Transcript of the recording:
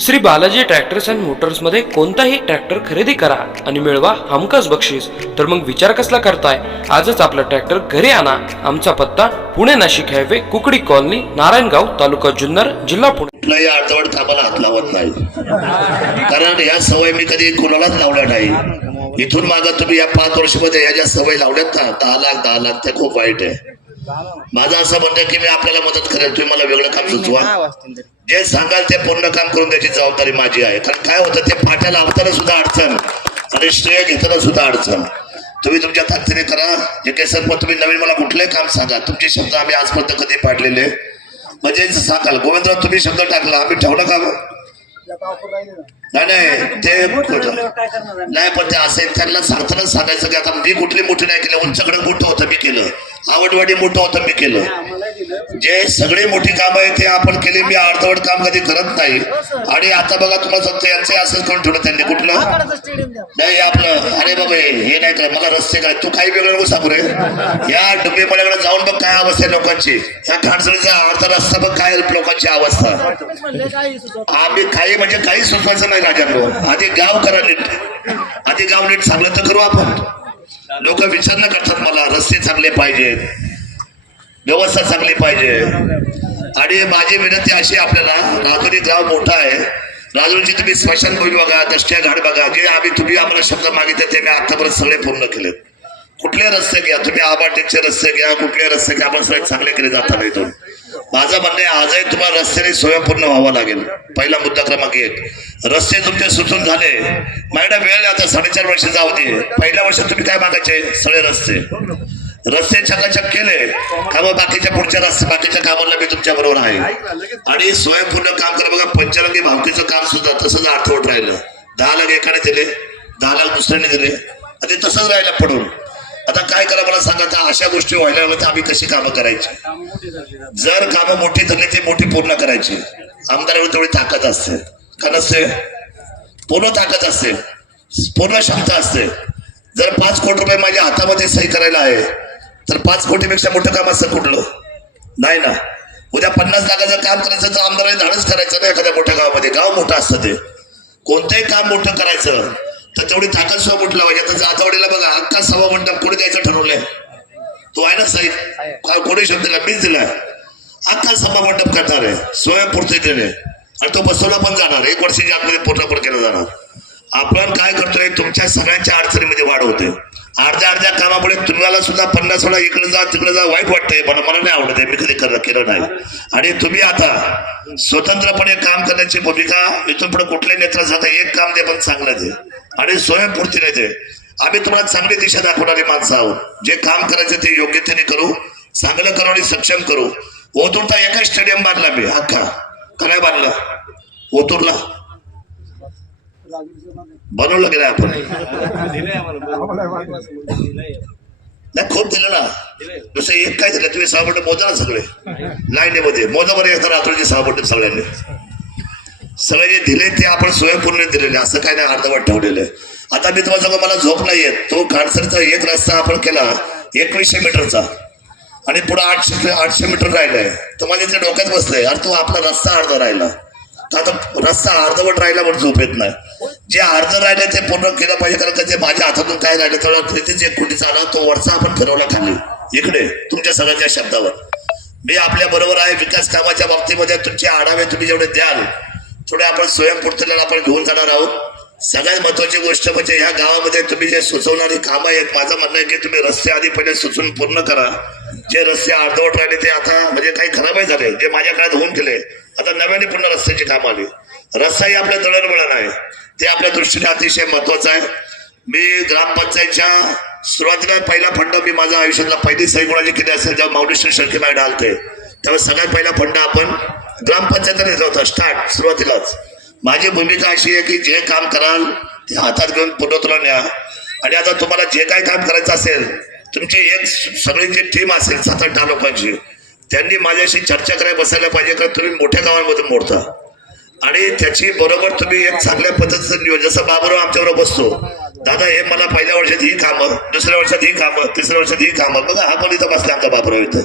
Shri Balaji tractors and मोटर्समध्ये कोणताही tractor खरेदी करा आणि मिळवा हमखास बक्षीस. तर मग विचार कसला करताय? आजच आपला ट्रॅक्टर घरी आणा. आमचा पत्ता पुणे नाशिक हायवे कुकडी कॉलनी नारायणगाव तालुका जुन्नर जिल्हा पुणे. कुठल्याही अर्धवट कामाला हात लावत नाही. कारण या सवय मी कधी कोणालाच लावल्या नाही. इथून मागं तुम्ही या पाच वर्षामध्ये या ज्या सवय लावल्यात ना दहा लाख दहा लाख त्या खूप वाईट आहे. माझं असं म्हणणं की मी आपल्याला मदत करेल तुम्ही मला वेगळं काम सुचवा. जे सांगाल ते पूर्ण काम करून द्यायची जबाबदारी माझी आहे. कारण काय होतं ते पाट्या लावताना सुद्धा अडचण. आणि श्रेय घेताना सुद्धा अडचण. तुम्ही तुमच्या ताकदीने करा. जे काही सर्व तुम्ही नवीन मला कुठलंही काम सांगा तुमचे शब्द आम्ही आजपर्यंत कधी पाडलेले. म्हणजे सांगाल गोविंदराव तुम्ही शब्द टाकला आम्ही ठेवलं का? नाही नाही ते नाही पण ते असेल त्यांना सांगताना सांगायचं की आता मी कुठली मोठी नाही केलं उंचकडे मोठं होतं मी केलं. आवडवाडी मोठं होतं मी केलं. जे सगळे मोठी काम आहे ते आपण केले मी अर्धवट काम कधी करत नाही. आणि आता बघा तुम्हाला सांगतो यांचे असंच करून ठेवलं त्यांनी. कुठलं? नाही आपलं अरे बाबा हे हे नाही कर मला रस्ते काय? तू काही वेगळं नको सांगू रे. या डुबे मल्याकडे जाऊन बघ काय अवस्था आहे लोकांची. या खाणसळीचा अर्धा रस्ता बघ काय लोकांची अवस्था. आम्ही काही म्हणजे काही सुचवायचं नाही राजांनो. आधी गाव करा नीट. आधी गाव नीट चांगलं तर करू आपण. लोक विचार न करतात मला रस्ते चांगले पाहिजेत. व्यवस्था चांगली पाहिजे. आणि माझी विनंती अशी आपल्याला राजुरी गाव मोठा आहे. राजुरीची तुम्ही स्मशानभूमी बघा दष्ट्या घाट बघा जे आम्ही तुम्ही आम्हाला शब्द मागितले ते मी आतापर्यंत सगळे पूर्ण केलेत. कुठले रस्ते घ्या तुम्ही आबाटेचे रस्ते घ्या कुठले रस्ते घ्या आपण सगळे चांगले केले जातात इथून. माझं म्हणणं आहे आजही तुम्हाला रस्त्याने स्वयंपूर्ण व्हावं लागेल. पहिला मुद्दा क्रमांक एक. रस्ते तुमचे सुचून झाले. माझ्याकडे वेळ आता साडेचार वर्ष जाऊ दे. पहिल्या वर्षात तुम्ही काय मागायचे? सगळे रस्ते. रस्ते चकाचक केले. का मग बाकीच्या पुढच्या रस्ते बाकीच्या कामांना मी तुमच्या बरोबर आहे. आणि स्वयंपूर्ण काम करा. बघा पंचरंगी भावकीचं काम सुद्धा तसंच अर्थवट राहिलं. दहा लाख एकाने दिले दहा लाख दुसऱ्याने दिले. आणि ते तसंच राहिलं पडून आता काय करा मला सांगा अशा गोष्टी व्हायला लागल्या तर आम्ही कशी कामं करायची? जर कामं मोठी धरली ती मोठी पूर्ण करायची. आमदारावर तेवढी ताकद असते. का नसते? पूर्ण ताकद असते. पूर्ण क्षमता असते. जर पाच कोटी रुपये माझ्या हातामध्ये सही करायला आहे तर पाच कोटीपेक्षा मोठं काम असं कुठलं? नाही ना. उद्या पन्नास लाखाचं काम करायचं तर आमदाराने धाडच करायचं ना एखाद्या मोठ्या गावामध्ये. गाव मोठं असतं ते. कोणतंही काम मोठं करायचं तर तेवढी ताकद सुद्धा मोठी पाहिजे आता जातावडीला बघा अख्खा सभा मंडप कोणी द्यायचं ठरवलंय? तो आहे ना साहेब? कोणी शब्द दिला मीच दिलाय. अख्खा सभा मंडप करणार आहे स्वयंपूर्तीने आणि तो बसवला पण जाणार एक वर्षाच्या आतमध्ये पूर्णपण केला जाणार. आपण काय करतोय तुमच्या सगळ्यांच्या अडचणीमध्ये वाढ होते. अर्ध्या अर्ध्या कामामुळे तुम्हाला सुद्धा पन्नास वेळा इकडे जा तिकडे जा वाईट वाटतंय पण मला नाही आवडत मी कधी कर- केलं नाही. आणि तुम्ही आता स्वतंत्रपणे काम करण्याची भूमिका इथून पुढे कुठल्याही नेत्रा जाता एक काम दे पण चांगलं दे. आणि स्वयंपूर्तीने दे. आम्ही तुम्हाला चांगली दिशा दाखवणारी माणसं आहोत. जे काम करायचं ते योग्यतेने करू चांगलं करू आणि सक्षम करू. ओतूरचा एका स्टेडियम बांधला मी हक्का का नाही बांधला? ओतूरला. बनवलं गेलं आपण? नाही. खूप दिलं ना. दुसरं एक काय दिलं तुम्ही सहा बटन मोजा ना सगळे. लाईनीमध्ये. मोजा बरं एकदा रात्रीचे सहा बटन सगळ्यांनी. सगळे जे दिले ते आपण स्वयंपूर्ण दिलेले असं काय नाही अर्धवट ठेवलेलं आहे. आता मी तुम्हाला सांगू मला झोप नाही येत. तो खाडसरचा एक रस्ता आपण केला एकवीसशे मीटरचा. आणि पुढे आठशे आठशे मीटर राहिलाय. तर माझ्या इथे डोक्यात बसलंय. अरे तो आपला रस्ता अर्धा राहिला. आता रस्ता अर्धवट राहिला म्हणून झोप येत नाही. जे अर्ध राहिले ते पूर्ण केलं पाहिजे कारण का ते माझ्या हातातून काय राहिले तेवढा तिथेच एक कुठे आला तो वरचा आपण फिरवला खाली. इकडे तुमच्या सगळ्यांच्या शब्दावर. मी आपल्या बरोबर आहे विकास कामाच्या बाबतीमध्ये तुमचे आढावे तुम्ही जेवढे द्याल थोडे आपण स्वयंपूर्तीला आपण घेऊन जाणार आहोत. सगळ्यात महत्वाची गोष्ट म्हणजे ह्या गावामध्ये तुम्ही जे सुचवणारी कामं आहेत माझं म्हणणं आहे की तुम्ही रस्ते आधी पहिले सुचून पूर्ण करा. जे रस्ते अर्धवट राहिले ते आता म्हणजे काही खराबही झाले जे माझ्या काळात होऊन गेले आता नव्याने पुन्हा रस्त्याची काम आली. रस्ताही आपल्या दळणवळण आहे. ते आपल्या दृष्टीने अतिशय महत्वाचं आहे. मी ग्रामपंचायतच्या सुरुवातीला पहिला फंड मी माझ्या आयुष्यातला पहिली सही कोणाची किती असेल जेव्हा माऊलीश्वर शर्के मॅडम आलते तेव्हा सगळ्यात पहिला फंड आपण ग्रामपंचायतीने दिला होता स्टार्ट सुरुवातीलाच. माझी भूमिका अशी आहे की जे काम कराल ते हातात घेऊन पूर्णत्वाला न्या. आणि आता तुम्हाला जे काही काम करायचं असेल तुमची एक सगळी जी टीम असेल सात आठ दहा लोकांची त्यांनी माझ्याशी चर्चा करायला बसायला पाहिजे कारण तुम्ही मोठ्या गावांमध्ये मोडता. आणि त्याची बरोबर तुम्ही एक चांगल्या पद्धतीचं नियोजन जसं बाबूराव आमच्याबरोबर बसतो. दादा हे मला पहिल्या वर्षात ही कामं दुसऱ्या वर्षात ही कामं तिसऱ्या वर्षात ही कामं. बघा हा पण इथं बसला आमचा बाबूराव इथं.